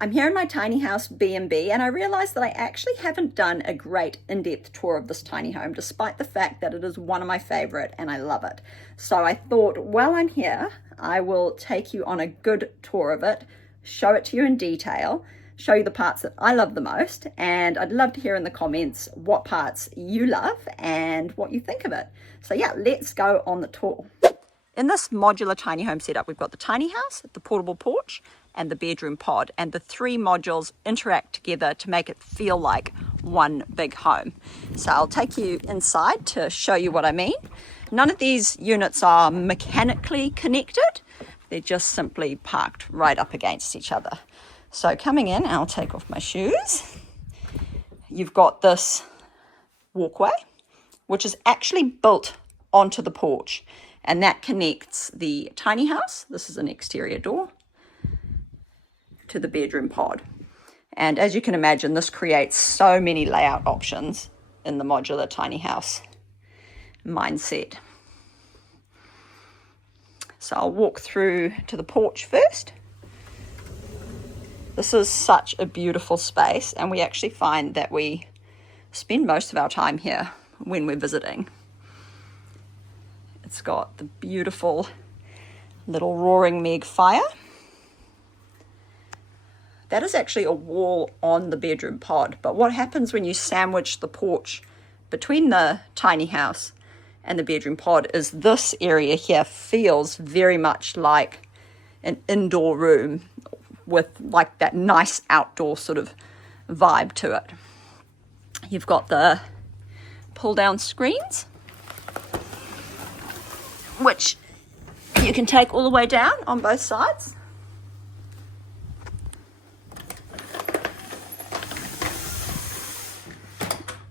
I'm here in my tiny house B&B, and I realized that I actually haven't done a great in-depth tour of this tiny home, despite the fact that it is one of my favorite and I love it. So I thought, while I'm here, I will take you on a good tour of it, show it to you in detail, show you the parts that I love the most, and I'd love to hear in the comments what parts you love and what you think of it. So yeah, let's go on the tour. In this modular tiny home setup, we've got the tiny house, the portable porch, and the bedroom pod, and the three modules interact together to make it feel like one big home. So I'll take you inside to show you what I mean. None of these units are mechanically connected. They're just simply parked right up against each other. So coming in, I'll take off my shoes. You've got this walkway, which is actually built onto the porch. And that connects the tiny house, this is an exterior door, to the bedroom pod. And as you can imagine, this creates so many layout options in the modular tiny house mindset. So I'll walk through to the porch first. This is such a beautiful space, and we actually find that we spend most of our time here when we're visiting. It's got the beautiful little roaring Meg fire. That is actually a wall on the bedroom pod, but what happens when you sandwich the porch between the tiny house and the bedroom pod is this area here feels very much like an indoor room with like that nice outdoor sort of vibe to it. You've got the pull down screens, which you can take all the way down on both sides.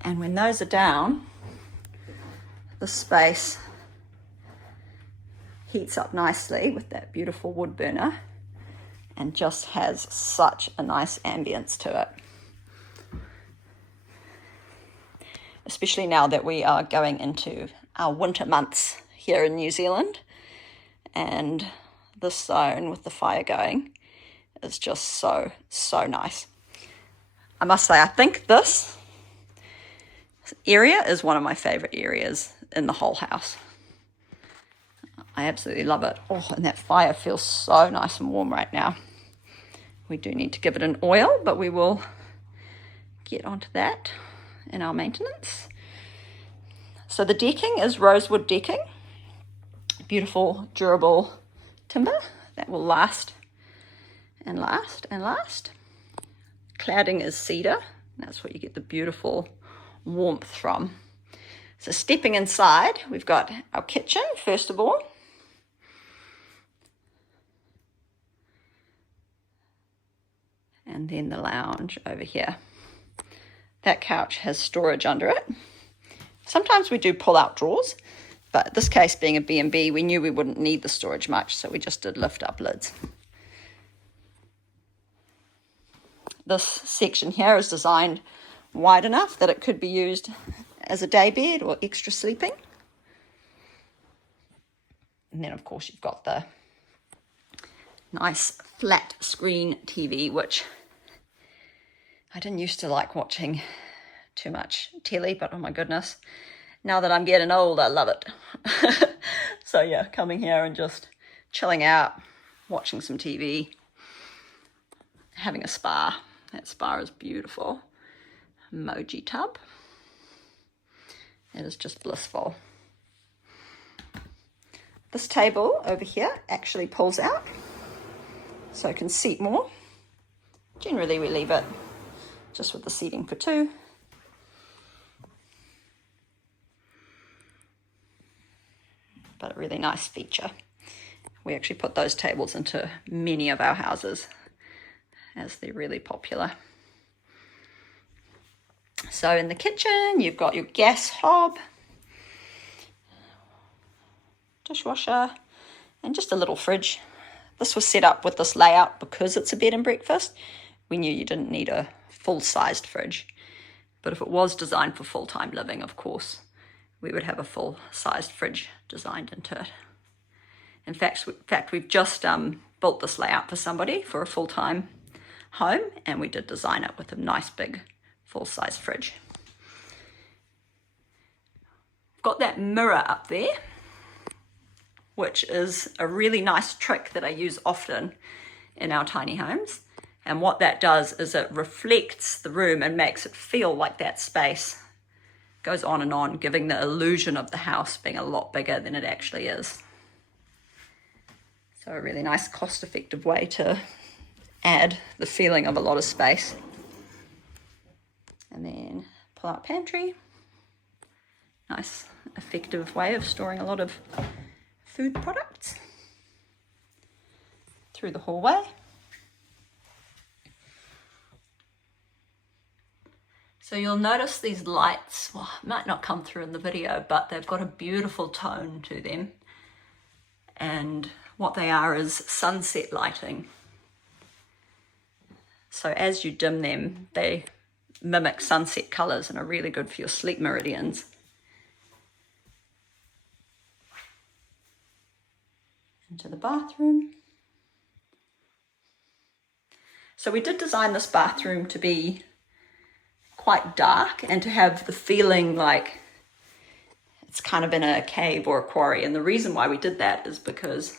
And when those are down, the space heats up nicely with that beautiful wood burner and just has such a nice ambience to it. Especially now that we are going into our winter months here in New Zealand, and this zone with the fire going is just so nice. I must say, I think this area is one of my favorite areas in the whole house. I absolutely love it. Oh, and that fire feels so nice and warm right now. We do need to give it an oil, but we will get onto that in our maintenance. So the decking is rosewood decking. Beautiful, durable timber that will last and last and last. Cladding is cedar. That's what you get the beautiful warmth from. So stepping inside, we've got our kitchen, first of all. And then the lounge over here. That couch has storage under it. Sometimes we do pull out drawers, but in this case, being a B&B, we knew we wouldn't need the storage much, so we just did lift up lids. This section here is designed wide enough that it could be used as a day bed or extra sleeping. And then, of course, you've got the nice flat screen TV, which I didn't used to like watching too much telly, but oh my goodness, now that I'm getting old, I love it. So yeah, coming here and just chilling out, watching some TV, having a spa. That spa is beautiful. Emoji tub. It is just blissful. This table over here actually pulls out, so I can seat more. Generally we leave it just with the seating for two. But a really nice feature. We actually put those tables into many of our houses as they're really popular. So in the kitchen, you've got your gas hob, dishwasher, and just a little fridge. This was set up with this layout because it's a bed and breakfast. We knew you didn't need a full-sized fridge. But if it was designed for full-time living, of course, we would have a full-sized fridge designed into it. In fact, we've just built this layout for somebody for a full-time home, and we did design it with a nice big full-size fridge. I've got that mirror up there, which is a really nice trick that I use often in our tiny homes. And what that does is it reflects the room and makes it feel like that space goes on and on, giving the illusion of the house being a lot bigger than it actually is. So a really nice cost-effective way to add the feeling of a lot of space. And then pull-out pantry. Nice, effective way of storing a lot of food products. Through the hallway. So you'll notice these lights, well, might not come through in the video, but they've got a beautiful tone to them. And what they are is sunset lighting. So as you dim them, they mimic sunset colours and are really good for your sleep meridians. Into the bathroom. So we did design this bathroom to be quite dark and to have the feeling like it's kind of in a cave or a quarry. And the reason why we did that is because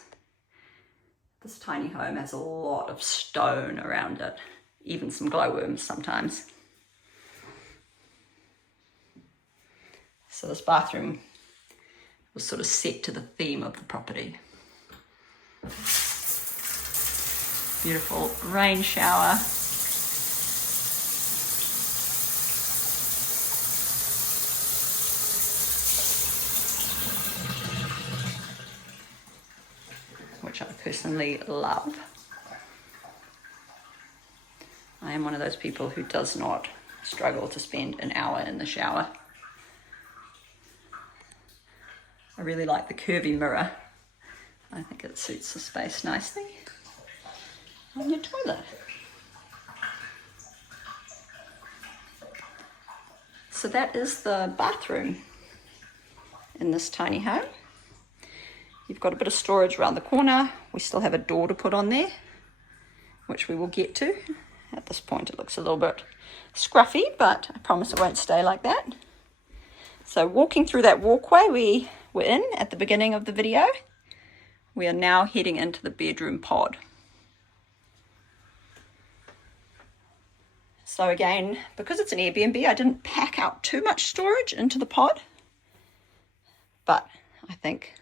this tiny home has a lot of stone around it, even some glowworms sometimes. So this bathroom was sort of set to the theme of the property. Beautiful rain shower. Which I personally love. I am one of those people who does not struggle to spend an hour in the shower. I really like the curvy mirror. I think it suits the space nicely. On your toilet. So that is the bathroom in this tiny home. You've got a bit of storage around the corner. We still have a door to put on there, which we will get to. At this point it looks a little bit scruffy, but I promise it won't stay like that. So walking through that walkway we were in at the beginning of the video, we are now heading into the bedroom pod. So again, because it's an Airbnb, I didn't pack out too much storage into the pod, but I think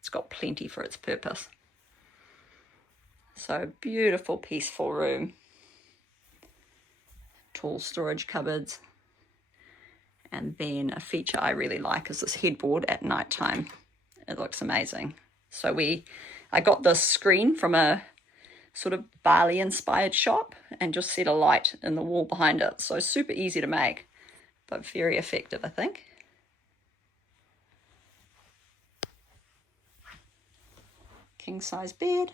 it's got plenty for its purpose. So beautiful, peaceful room. Tall storage cupboards. And then a feature I really like is this headboard at night time. It looks amazing. So I got this screen from a sort of Bali inspired shop and just set a light in the wall behind it. So super easy to make, but very effective, I think. King size bed.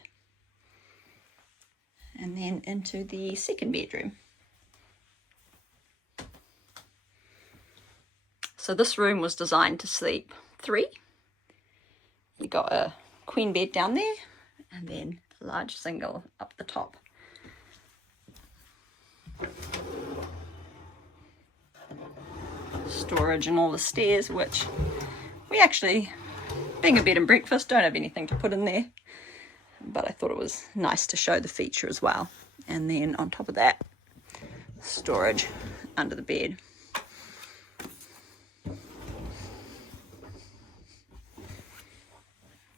And then into the second bedroom. So this room was designed to sleep 3. We got a queen bed down there and then a large single up the top. Storage and all the stairs, which we actually, being a bed and breakfast, don't have anything to put in there. But I thought it was nice to show the feature as well. And then on top of that, storage under the bed.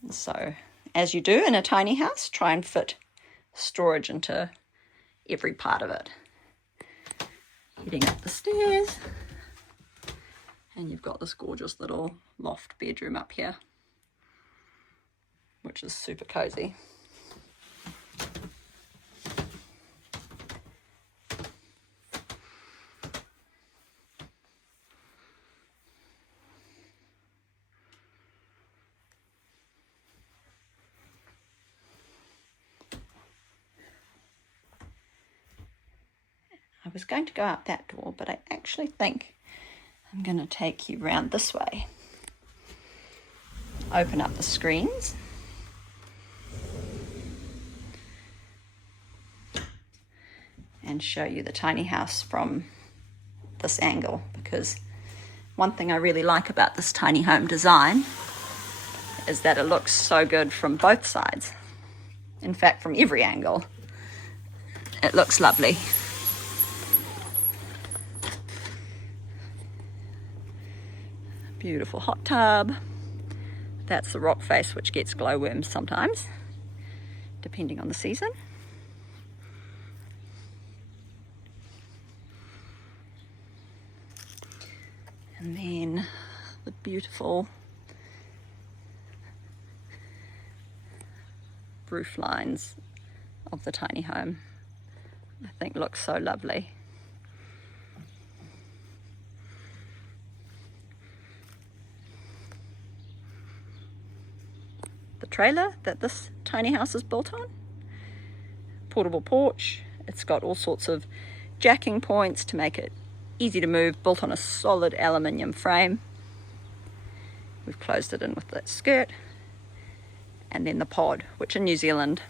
So, as you do in a tiny house, try and fit storage into every part of it. Heading up the stairs, and you've got this gorgeous little loft bedroom up here, which is super cozy. I was going to go out that door, but I actually think I'm going to take you round this way. Open up the screens. and show you the tiny house from this angle, because one thing I really like about this tiny home design is that it looks so good from both sides. In fact, from every angle, it looks lovely. Beautiful hot tub. That's the rock face, which gets glowworms sometimes, depending on the season. And then the beautiful roof lines of the tiny home, I think looks so lovely. The trailer that this tiny house is built on, portable porch. It's got all sorts of jacking points to make it easy to move, built on a solid aluminium frame. We've closed it in with that skirt. And then the pod, which in New Zealand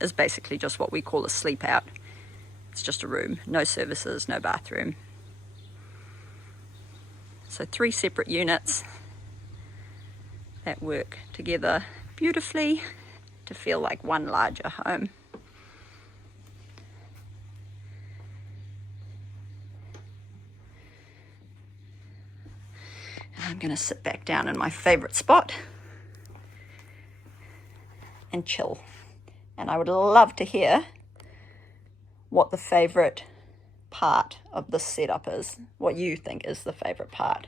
is basically just what we call a sleep out. It's just a room, no services, no bathroom. So 3 separate units that work together beautifully to feel like one larger home. And I'm going to sit back down in my favorite spot and chill. And I would love to hear what the favorite part of this setup is, what you think is the favorite part.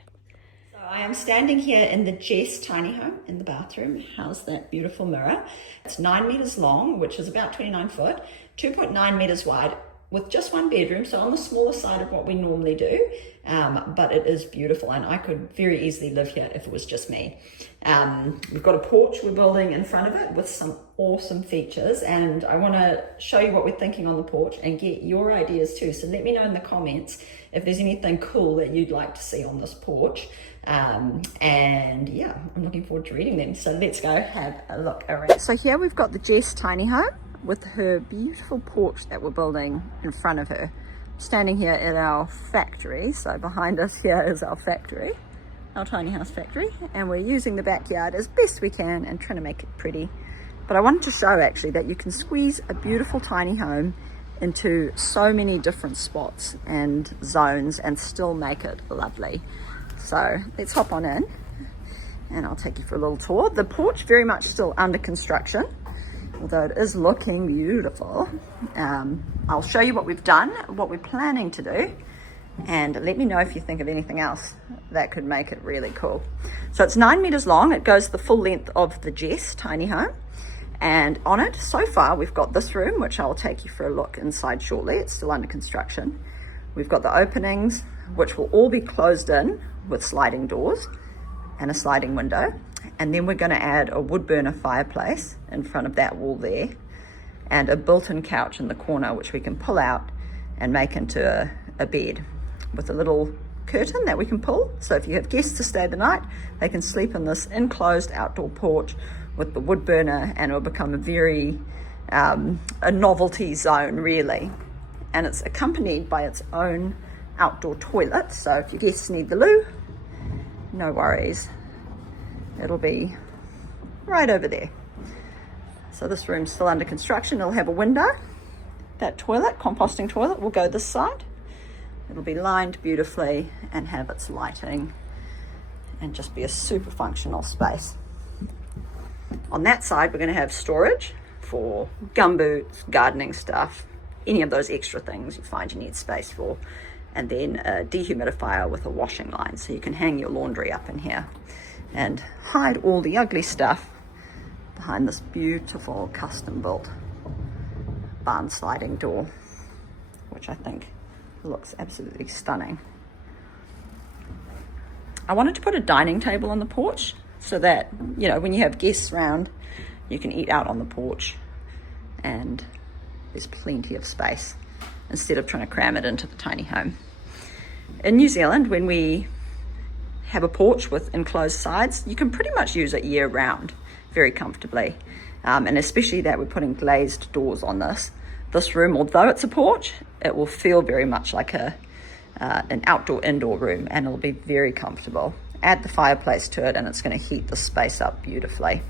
So I am standing here in the Jess tiny home in the bathroom. How's that beautiful mirror? It's 9 meters long, which is about 29 foot, 2.9 meters wide, with just 1 bedroom, so on the smaller side of what we normally do, but it is beautiful, and I could very easily live here if it was just me. We've got a porch we're building in front of it with some awesome features, and I want to show you what we're thinking on the porch and get your ideas too. So let me know in the comments if there's anything cool that you'd like to see on this porch. And yeah, I'm looking forward to reading them. So let's go have a look around. So here we've got the Jess tiny home with her beautiful porch that we're building in front of her. Standing here at our factory, so behind us here is our factory, our tiny house factory, and we're using the backyard as best we can and trying to make it pretty. But I wanted to show actually that you can squeeze a beautiful tiny home into so many different spots and zones and still make it lovely. So let's hop on in and I'll take you for a little tour. The porch very much still under construction, although it is looking beautiful. I'll show you what we've done, what we're planning to do, and let me know if you think of anything else that could make it really cool. So it's 9 meters long. It goes the full length of the Jess tiny home, and on it so far we've got this room, which I'll take you for a look inside shortly. It's still under construction. We've got the openings, which will all be closed in with sliding doors and a sliding window. And then we're going to add a wood burner fireplace in front of that wall there, and a built-in couch in the corner, which we can pull out and make into a bed with a little curtain that we can pull. So if you have guests to stay the night, they can sleep in this enclosed outdoor porch with the wood burner, and it will become a very a novelty zone really. And it's accompanied by its own outdoor toilet, so if your guests need the loo, no worries, it'll be right over there. So this room's still under construction. It'll have a window. That toilet, composting toilet, will go this side. It'll be lined beautifully and have its lighting and just be a super functional space. On that side, we're going to have storage for gumboots, gardening stuff, any of those extra things you find you need space for, and then a dehumidifier with a washing line, so you can hang your laundry up in here and hide all the ugly stuff behind this beautiful custom built barn sliding door, which I think looks absolutely stunning. I wanted to put a dining table on the porch so that, you know, when you have guests around, you can eat out on the porch and there's plenty of space instead of trying to cram it into the tiny home. In New Zealand, when we have a porch with enclosed sides, you can pretty much use it year round very comfortably, and especially that we're putting glazed doors on this, this room, although it's a porch, it will feel very much like an outdoor-indoor room, and it'll be very comfortable. Add the fireplace to it and it's going to heat the space up beautifully.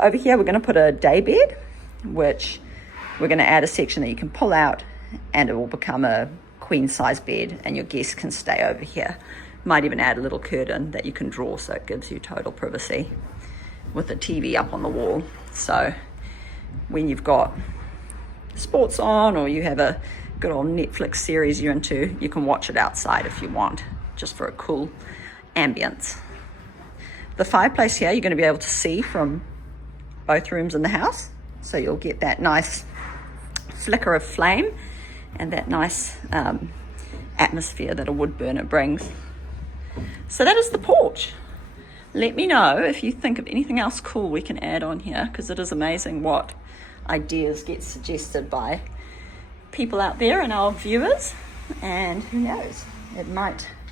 Over here we're going to put a day bed, which we're going to add a section that you can pull out and it will become a queen size bed, and your guests can stay over here. Might even add a little curtain that you can draw so it gives you total privacy, with a TV up on the wall. So when you've got sports on or you have a good old Netflix series you're into, you can watch it outside if you want, just for a cool ambience. The fireplace here you're going to be able to see from both rooms in the house, so you'll get that nice flicker of flame and that nice atmosphere that a wood burner brings. So that is the porch. Let me know if you think of anything else cool we can add on here, because it is amazing what ideas get suggested by people out there and our viewers, and who knows,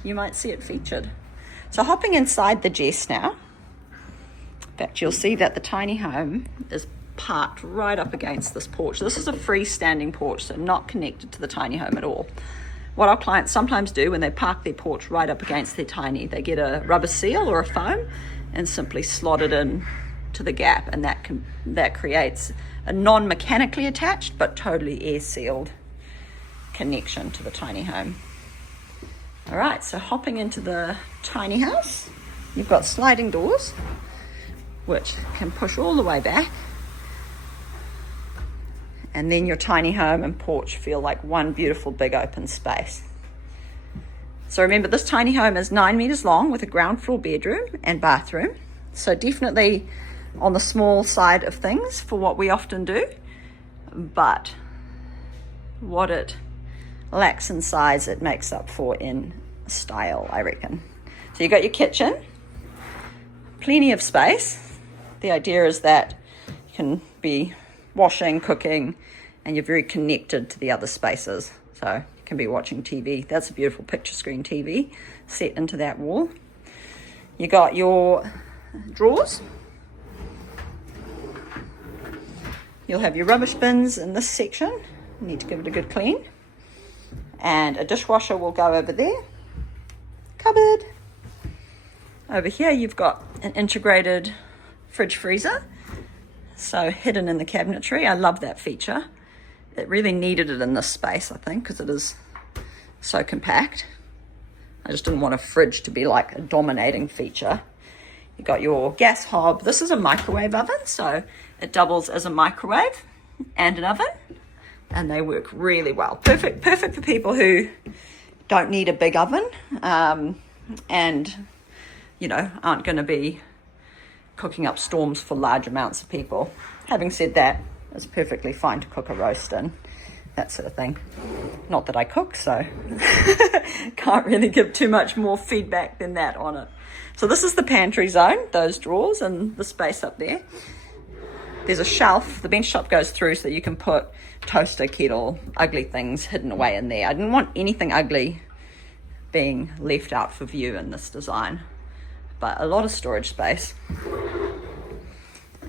you might see it featured. So hopping inside the Jess now, in fact you'll see that the tiny home is parked right up against this porch. This is a freestanding porch, so not connected to the tiny home at all. What our clients sometimes do when they park their porch right up against their tiny, they get a rubber seal or a foam and simply slot it in to the gap, and that creates a non-mechanically attached but totally air sealed connection to the tiny home. All right, so hopping into the tiny house, you've got sliding doors which can push all the way back, and then your tiny home and porch feel like one beautiful big open space. So remember, this tiny home is 9 meters long with a ground floor bedroom and bathroom. So definitely on the small side of things for what we often do, but what it lacks in size, it makes up for in style, I reckon. So you got your kitchen, plenty of space. The idea is that you can be washing, cooking, and you're very connected to the other spaces. So you can be watching TV. That's a beautiful picture screen TV set into that wall. You got your drawers. You'll have your rubbish bins in this section. You need to give it a good clean. And a dishwasher will go over there. Cupboard. Over here you've got an integrated fridge freezer, so hidden in the cabinetry. I love that feature. It really needed it in this space, I think, because it is so compact. I just didn't want a fridge to be like a dominating feature. You got your gas hob. This is a microwave oven, so it doubles as a microwave and an oven, and they work really well. Perfect for people who don't need a big oven, and aren't going to be cooking up storms for large amounts of people. Having said that, it's perfectly fine to cook a roast in, that sort of thing. Not that I cook, so can't really give too much more feedback than that on it. So this is the pantry zone, those drawers and the space up there. There's a shelf, the bench top goes through so that you can put toaster, kettle, ugly things hidden away in there. I didn't want anything ugly being left out for view in this design, but a lot of storage space.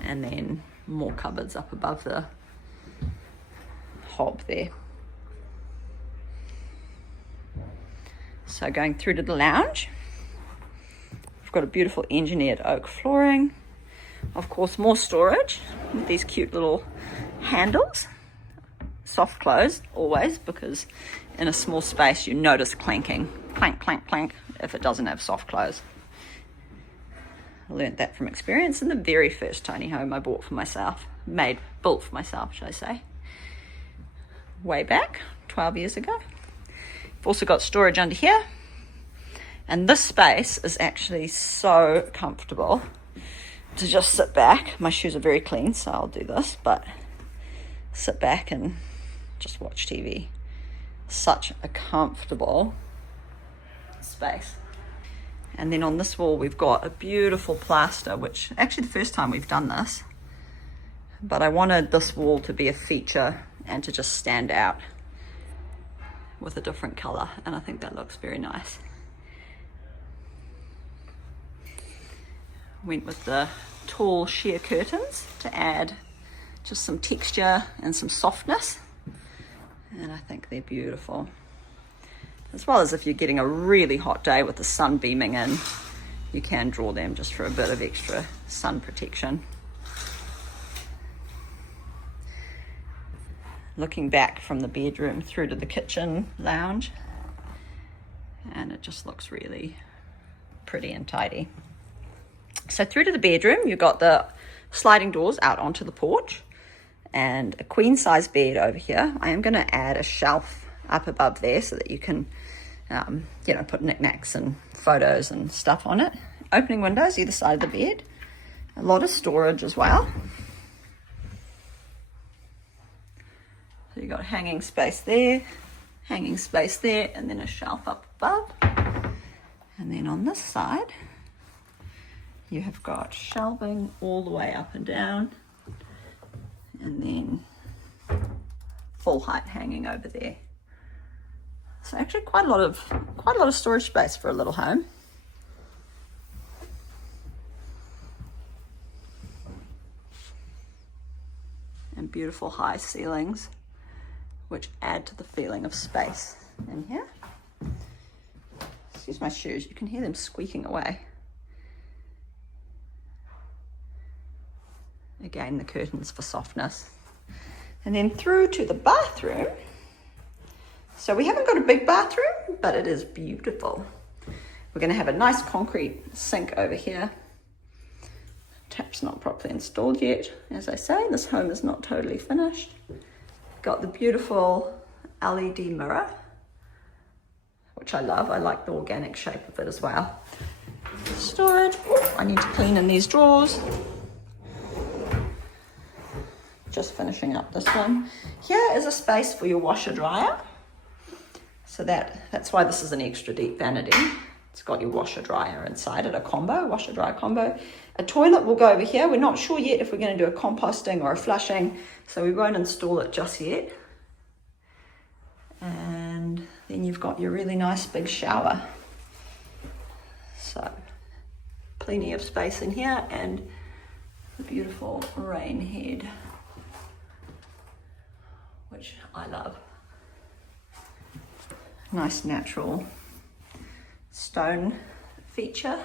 And then more cupboards up above the hob there. So going through to the lounge, we've got a beautiful engineered oak flooring. Of course, more storage with these cute little handles. Soft close always, because in a small space you notice clanking, clank, clank, clank, if it doesn't have soft close. I learned that from experience in the very first tiny home I built for myself, should I say, way back 12 years ago. We've also got storage under here, and this space is actually so comfortable to just sit back. My shoes are very clean, so I'll do this, but sit back and just watch TV. Such a comfortable space. And then on this wall we've got a beautiful plaster, which actually the first time we've done this, but I wanted this wall to be a feature and to just stand out with a different color, and I think that looks very nice. Went with the tall sheer curtains to add just some texture and some softness. And I think they're beautiful. As well as if you're getting a really hot day with the sun beaming in, you can draw them just for a bit of extra sun protection. Looking back from the bedroom through to the kitchen lounge, and it just looks really pretty and tidy. So through to the bedroom, you've got the sliding doors out onto the porch and a queen size bed over here. I am going to add a shelf up above there so that you can put knickknacks and photos and stuff on it. Opening windows either side of the bed. A lot of storage as well. So you've got hanging space there, and then a shelf up above. And then on this side, you have got shelving all the way up and down, and then full height hanging over there. So actually quite a lot of storage space for a little home. And beautiful high ceilings, which add to the feeling of space in here. Excuse my shoes, you can hear them squeaking away. Again, the curtains for softness. And then through to the bathroom. So we haven't got a big bathroom, but it is beautiful. We're going to have a nice concrete sink over here. Tap's not properly installed yet. As I say, this home is not totally finished. Got the beautiful LED mirror, which I love. I like the organic shape of it as well. Storage. I need to clean in these drawers. Just finishing up this one. Here is a space for your washer dryer. So that's why this is an extra deep vanity. It's got your washer dryer inside it, a combo, washer dryer combo. A toilet will go over here. We're not sure yet if we're going to do a composting or a flushing, so we won't install it just yet. And then you've got your really nice big shower. So plenty of space in here, and the beautiful rain head, which I love. Nice natural stone feature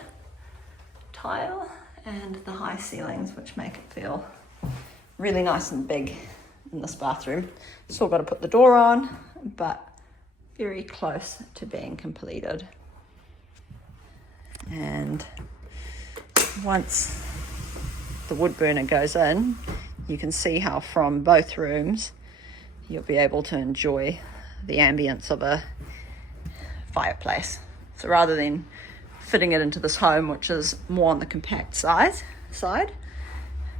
tile, and the high ceilings, which make it feel really nice and big in this bathroom. Still got to put the door on, but very close to being completed. And once the wood burner goes in, you can see how from both rooms you'll be able to enjoy the ambience of a fireplace. So rather than fitting it into this home, which is more on the compact side,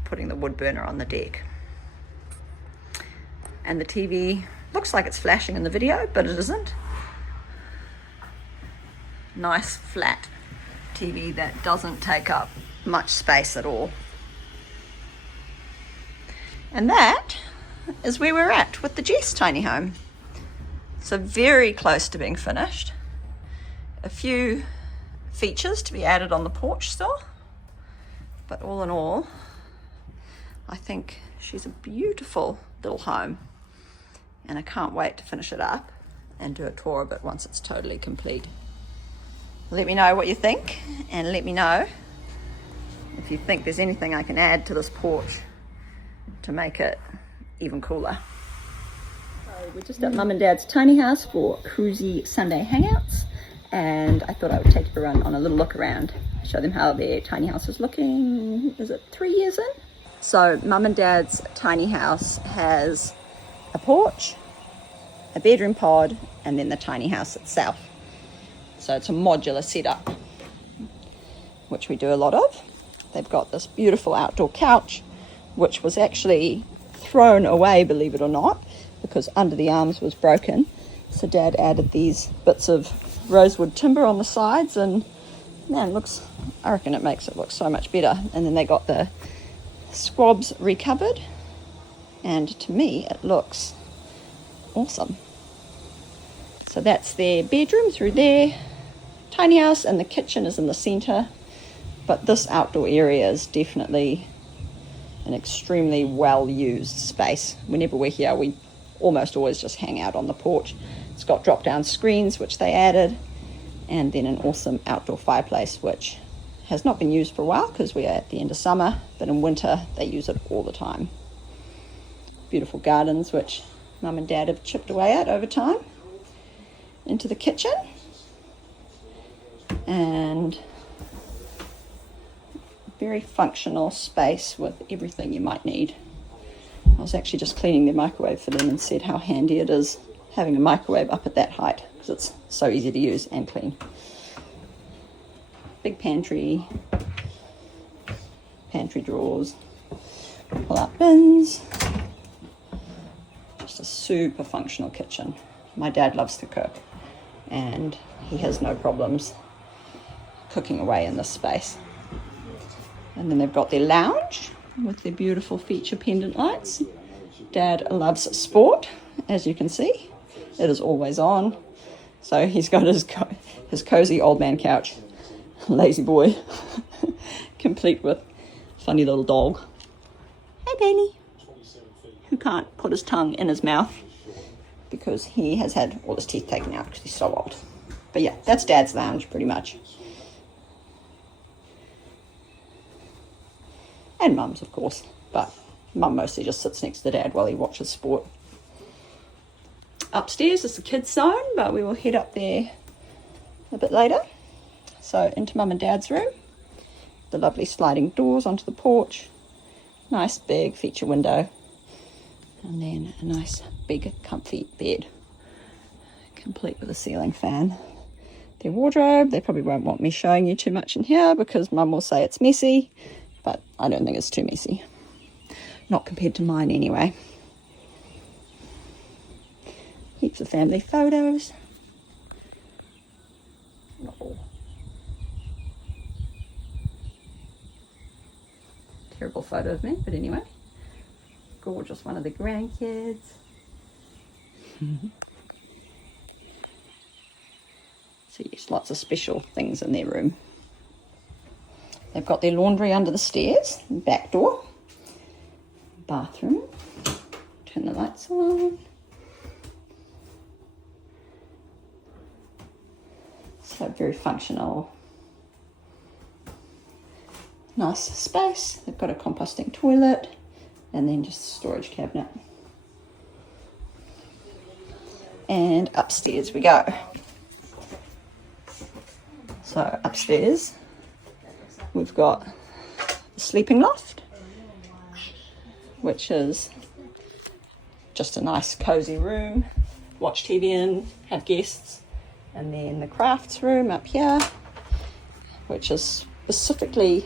putting the wood burner on the deck. And the TV looks like it's flashing in the video, but it isn't. Nice flat TV that doesn't take up much space at all. And that is where we're at with the Jess tiny home. So very close to being finished. A few features to be added on the porch still, but all in all, I think she's a beautiful little home, and I can't wait to finish it up and do a tour of it once it's totally complete. Let me know what you think, and let me know if you think there's anything I can add to this porch to make it even cooler. So we're just at Mum and Dad's tiny house for cruisy Sunday hangouts, and I thought I would take everyone on a little look around, show them how their tiny house is looking. Is it 3 years in? So Mum and Dad's tiny house has a porch, a bedroom pod, and then the tiny house itself. So it's a modular setup, which we do a lot of. They've got this beautiful outdoor couch, which was actually thrown away, believe it or not, because under the arms was broken. So Dad added these bits of rosewood timber on the sides, and man, I reckon it makes it look so much better. And then they got the squabs recovered, and to me it looks awesome. So that's their bedroom through there, tiny house, and the kitchen is in the center. But this outdoor area is definitely an extremely well used space. Whenever we're here, we almost always just hang out on the porch. It's got drop down screens which they added, and then an awesome outdoor fireplace which has not been used for a while because we are at the end of summer, but in winter they use it all the time. Beautiful gardens which Mum and Dad have chipped away at over time. Into the kitchen, and very functional space with everything you might need. I was actually just cleaning the microwave for them and said how handy it is having a microwave up at that height because it's so easy to use and clean. Big pantry drawers, pull out bins, just a super functional kitchen. My dad loves to cook and he has no problems cooking away in this space. And then they've got their lounge with their beautiful feature pendant lights. Dad loves sport, as you can see. It is always on. So he's got his cozy old man couch, lazy boy, complete with funny little dog. Hey, Benny, who can't put his tongue in his mouth because he has had all his teeth taken out because he's so old. But yeah, that's Dad's lounge pretty much. And Mum's, of course, but Mum mostly just sits next to Dad while he watches sport. Upstairs is the kids' zone, but we will head up there a bit later. So into Mum and Dad's room, the lovely sliding doors onto the porch, nice big feature window, and then a nice big comfy bed, complete with a ceiling fan. Their wardrobe, they probably won't want me showing you too much in here because Mum will say it's messy, but I don't think it's too messy. Not compared to mine anyway. Heaps of family photos. Oh. Terrible photo of me, but anyway. Gorgeous one of the grandkids. So yes, lots of special things in their room. They've got their laundry under the stairs, back door, bathroom, turn the lights on. So very functional, nice space. They've got a composting toilet and then just a storage cabinet. And upstairs we go. So upstairs we've got the sleeping loft, which is just a nice cozy room, watch TV in, have guests, and then the crafts room up here, which is specifically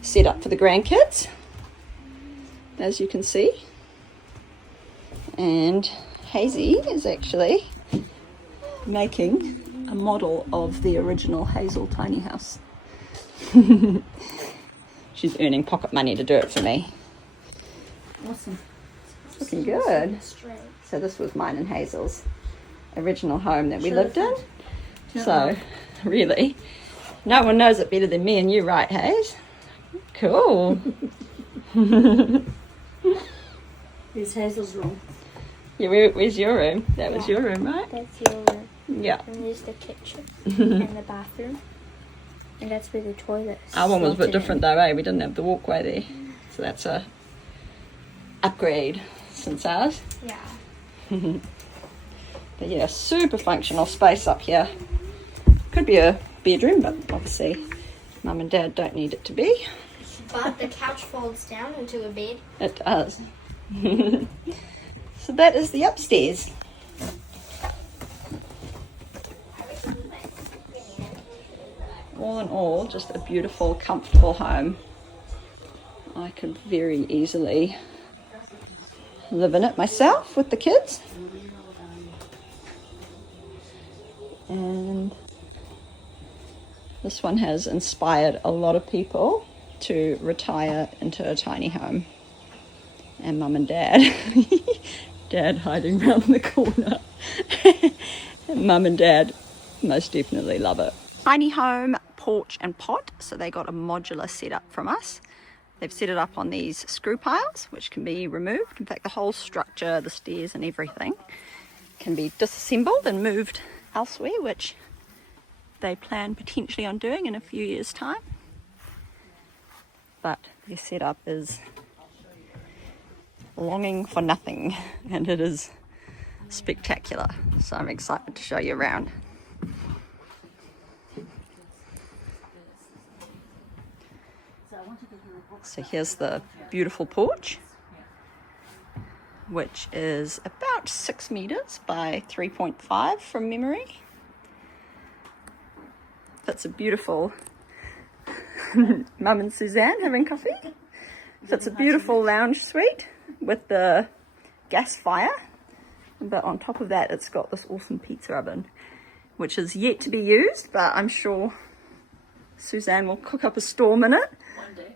set up for the grandkids, as you can see. And Hazy is actually making a model of the original Hazel tiny house. She's earning pocket money to do it for me. Awesome. Looking good. So this was mine and Hazel's original home that we lived in. So really, no one knows it better than me and you, right, Hayes? Cool. Here's Hazel's room. Yeah, where's your room? That was your room, right? That's your room. Yeah. And there's the kitchen and the bathroom. And that's where the toilet is. Our one was a bit different though, eh? We didn't have the walkway there. So that's a upgrade since ours. Yeah. But yeah, super functional space up here. Could be a bedroom, but obviously Mum and Dad don't need it to be. But the couch folds down into a bed. It does. So that is the upstairs. All in all, just a beautiful, comfortable home. I could very easily live in it myself with the kids. And this one has inspired a lot of people to retire into a tiny home. And Mum and Dad, Dad hiding around the corner. Mum and Dad most definitely love it. Tiny home, porch and pot. So they got a modular setup from us. They've set it up on these screw piles, which can be removed. In fact, the whole structure, the stairs and everything can be disassembled and moved elsewhere, which they plan potentially on doing in a few years' time. But their setup is longing for nothing, and it is spectacular. So I'm excited to show you around. So here's the beautiful porch, which is about 6 meters by 3.5 from memory. That's a beautiful Mum and Suzanne having coffee. That's a beautiful lounge suite with the gas fire, but on top of that it's got this awesome pizza oven, which is yet to be used, but I'm sure Suzanne will cook up a storm in it. One day.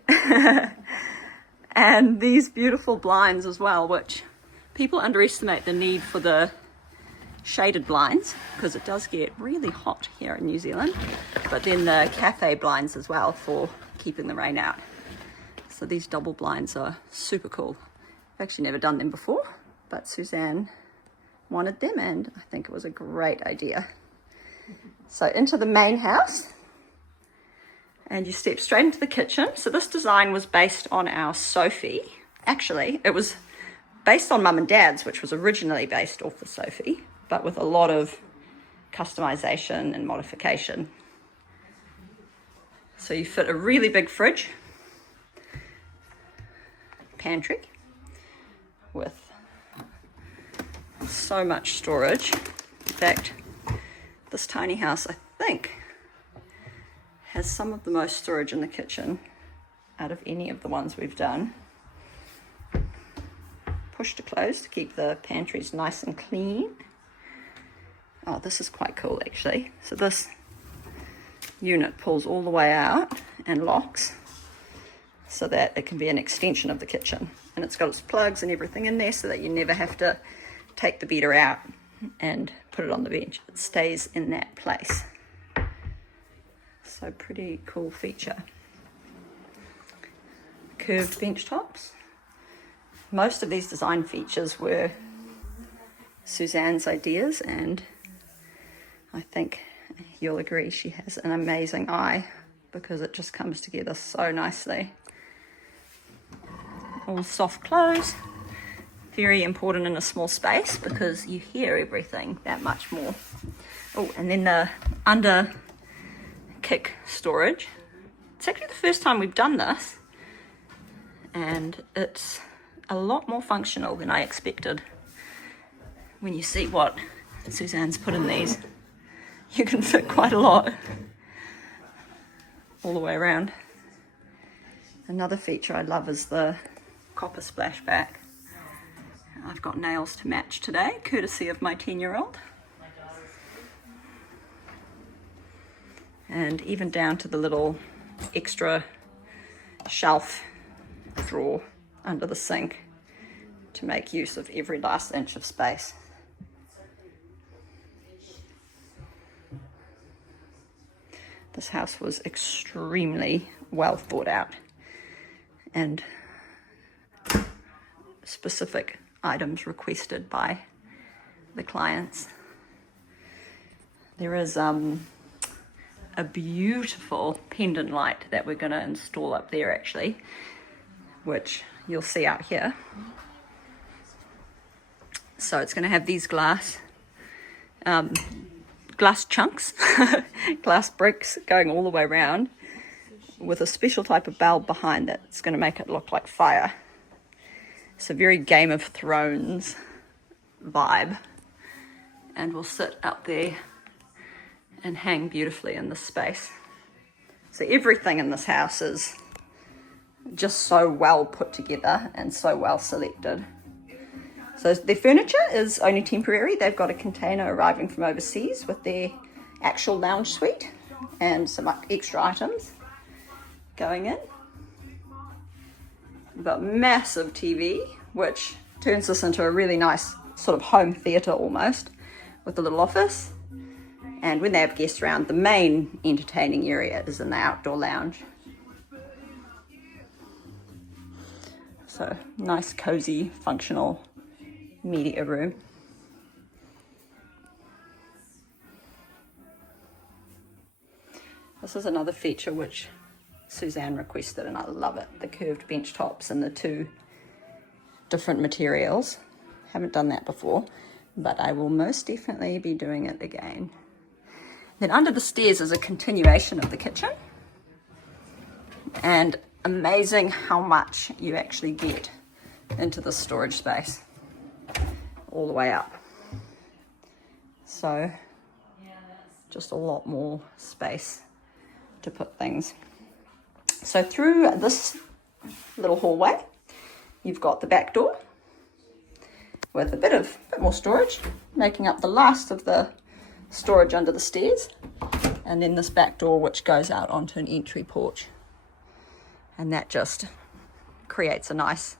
And these beautiful blinds as well, which people underestimate the need for the shaded blinds because it does get really hot here in New Zealand, but then the cafe blinds as well for keeping the rain out. So these double blinds are super cool. I've actually never done them before, but Suzanne wanted them and I think it was a great idea. So into the main house, and you step straight into the kitchen. So this design was based on our Sophie. Actually, it was based on Mum and Dad's, which was originally based off the Sophie, but with a lot of customization and modification. So you fit a really big fridge, pantry with so much storage. In fact, this tiny house, I think, has some of the most storage in the kitchen out of any of the ones we've done. Push to close to keep the pantries nice and clean. Oh, this is quite cool actually. So this unit pulls all the way out and locks so that it can be an extension of the kitchen. And it's got its plugs and everything in there so that you never have to take the beater out and put it on the bench. It stays in that place. So pretty cool feature. Curved bench tops. Most of these design features were Suzanne's ideas, and I think you'll agree she has an amazing eye because it just comes together so nicely. All soft close. Very important in a small space because you hear everything that much more. Oh, and then the under kick storage. It's actually the first time we've done this, and it's a lot more functional than I expected. When you see what Suzanne's put in these, you can fit quite a lot all the way around. Another feature I love is the copper splashback. I've got nails to match today, courtesy of my 10-year-old. And even down to the little extra shelf drawer under the sink to make use of every last inch of space. This house was extremely well thought out, and specific items requested by the clients. There is a beautiful pendant light that we're going to install up there actually, which you'll see out here. So it's going to have these glass chunks, glass bricks going all the way around with a special type of bulb behind that's going to make it look like fire. It's a very Game of Thrones vibe, and will sit up there and hang beautifully in this space. So everything in this house is just so well put together and so well selected. So their furniture is only temporary. They've got a container arriving from overseas with their actual lounge suite and some extra items going in. We've got massive TV, which turns this into a really nice sort of home theatre almost, with a little office. And when they have guests around, the main entertaining area is in the outdoor lounge. So nice, cozy, functional media room. This is another feature which Suzanne requested, and I love it. The curved bench tops and the two different materials. Haven't done that before, but I will most definitely be doing it again. Then under the stairs is a continuation of the kitchen, and amazing how much you actually get into the storage space all the way up. So just a lot more space to put things. So through this little hallway, you've got the back door with a bit more storage, making up the last of the storage under the stairs, and then this back door which goes out onto an entry porch, and that just creates a nice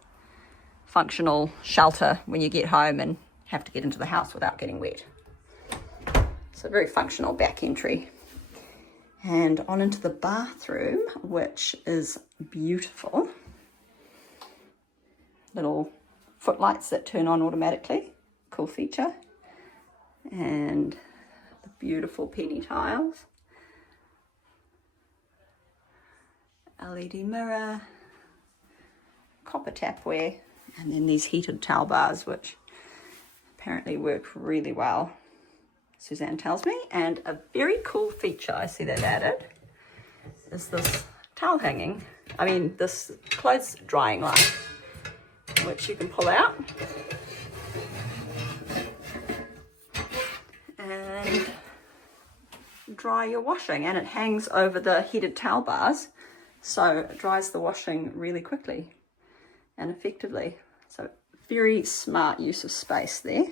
functional shelter when you get home and have to get into the house without getting wet. So very functional back entry. And on into the bathroom, which is beautiful. Little footlights that turn on automatically, cool feature. And the beautiful penny tiles. LED mirror, copper tapware, and then these heated towel bars, which apparently work really well, Suzanne tells me. And a very cool feature I see they've added is this towel hanging. This clothes drying line, which you can pull out and dry your washing, and it hangs over the heated towel bars, so it dries the washing really quickly and effectively. So very smart use of space there.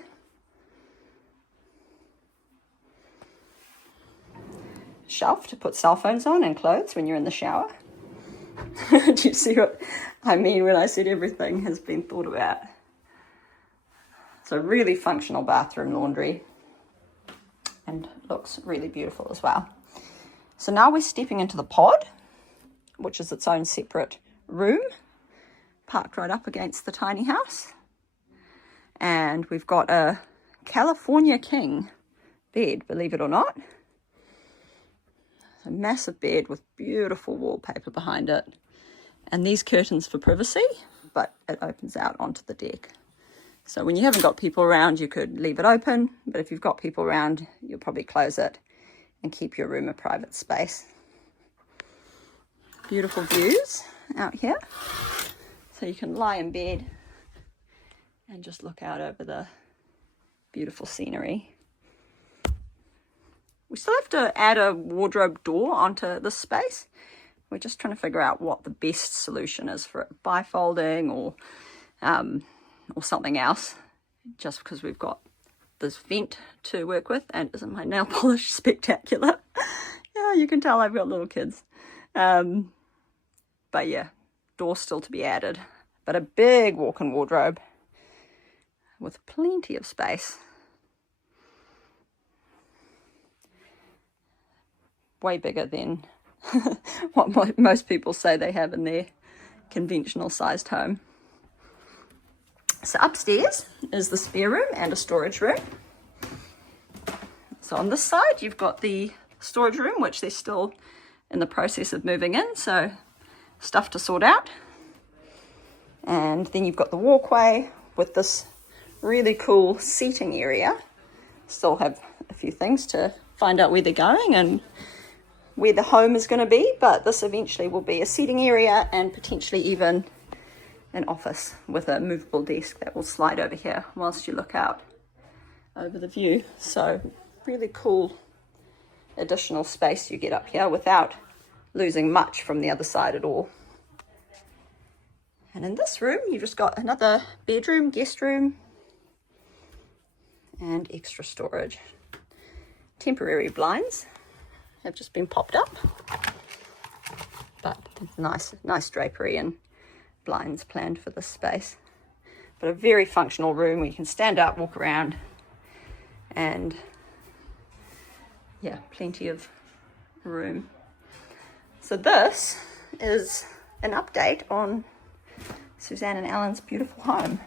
Shelf to put cell phones on and clothes when you're in the shower. Do you see what I mean when I said everything has been thought about? So really functional bathroom laundry, and looks really beautiful as well. So now we're stepping into the pod, which is its own separate room, parked right up against the tiny house. And we've got a California King bed, believe it or not. A massive bed with beautiful wallpaper behind it, and these curtains for privacy, but it opens out onto the deck. So when you haven't got people around, you could leave it open, but if you've got people around, you'll probably close it and keep your room a private space. Beautiful views out here, so you can lie in bed and just look out over the beautiful scenery. We still have to add a wardrobe door onto this space. We're just trying to figure out what the best solution is for it, bifolding or something else, just because we've got this vent to work with. And isn't my nail polish spectacular? Yeah, you can tell I've got little kids. But yeah, door still to be added, but a big walk-in wardrobe with plenty of space. Way bigger than what most people say they have in their conventional sized home. So upstairs is the spare room and a storage room. So on this side you've got the storage room, which they're still in the process of moving in, so stuff to sort out. And then you've got the walkway with this really cool seating area. Still have a few things to find out where they're going and where the home is going to be, but this eventually will be a seating area and potentially even an office with a movable desk that will slide over here whilst you look out over the view. So really cool additional space you get up here without losing much from the other side at all. And in this room you've just got another bedroom, guest room, and extra storage. Temporary blinds have just been popped up, but nice drapery and blinds planned for this space. But a very functional room where you can stand up, walk around, and yeah, plenty of room. So this is an update on Suzanne and Alan's beautiful home.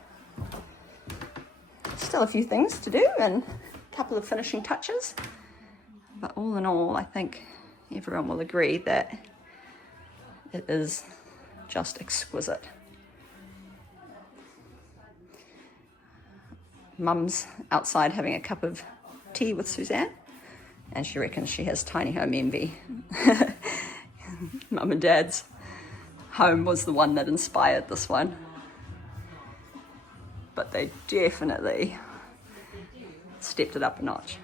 Still a few things to do and a couple of finishing touches, but all in all, I think everyone will agree that it is just exquisite. Mum's outside having a cup of tea with Suzanne, and she reckons she has tiny home envy. Mum and Dad's home was the one that inspired this one, but they definitely stepped it up a notch.